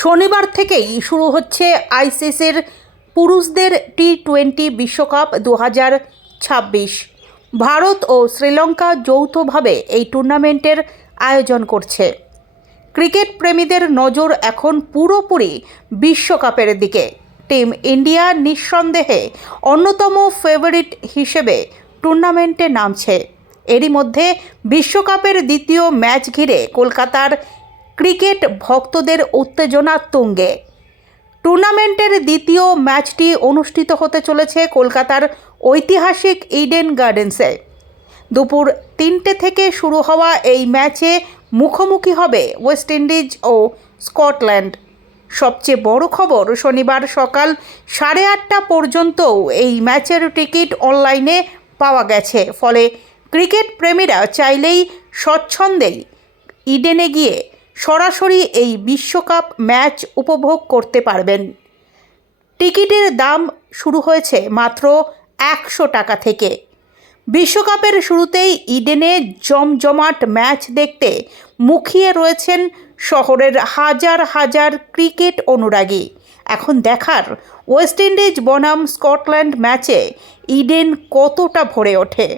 শনিবার থেকেই শুরু হচ্ছে আইসিসির পুরুষদের টি-20 বিশ্বকাপ 2026। ভারত ও শ্রীলঙ্কা যৌথভাবে এই টুর্নামেন্টের আয়োজন করছে। ক্রিকেট প্রেমীদের নজর এখন পুরোপুরি বিশ্বকাপের দিকে। টিম ইন্ডিয়া নিঃসন্দেহে অন্যতম ফেভারিট হিসেবে টুর্নামেন্টে নামছে। এরই মধ্যে বিশ্বকাপের দ্বিতীয় ম্যাচ ঘিরে কলকাতার ক্রিকেট ভক্তদের উত্তেজনা তুঙ্গে। টুর্নামেন্টের দ্বিতীয় ম্যাচটি অনুষ্ঠিত হতে চলেছে কলকাতার ঐতিহাসিক ইডেন গার্ডেন্সে। দুপুর 3টে থেকে শুরু হওয়া এই ম্যাচে মুখোমুখি হবে ওয়েস্ট ইন্ডিজ ও স্কটল্যান্ড। সবচেয়ে বড় খবর, শনিবার সকাল 8:30 পর্যন্তও এই ম্যাচের টিকিট অনলাইনে পাওয়া গেছে। ফলে ক্রিকেট প্রেমীরা চাইলেই স্বচ্ছন্দেই ইডেনে গিয়ে সরাসরি এই বিশ্বকাপ ম্যাচ উপভোগ করতে পারবেন। টিকিটের দাম শুরু হয়েছে মাত্র 100 টাকা থেকে। বিশ্বকাপের শুরুতেই ইডেনে জমজমাট ম্যাচ দেখতে মুখিয়ে রয়েছেন শহরের হাজার হাজার ক্রিকেট অনুরাগী। এখন দেখার, ওয়েস্ট ইন্ডিজ বনাম স্কটল্যান্ড ম্যাচে ইডেন কতটা ভরে ওঠে।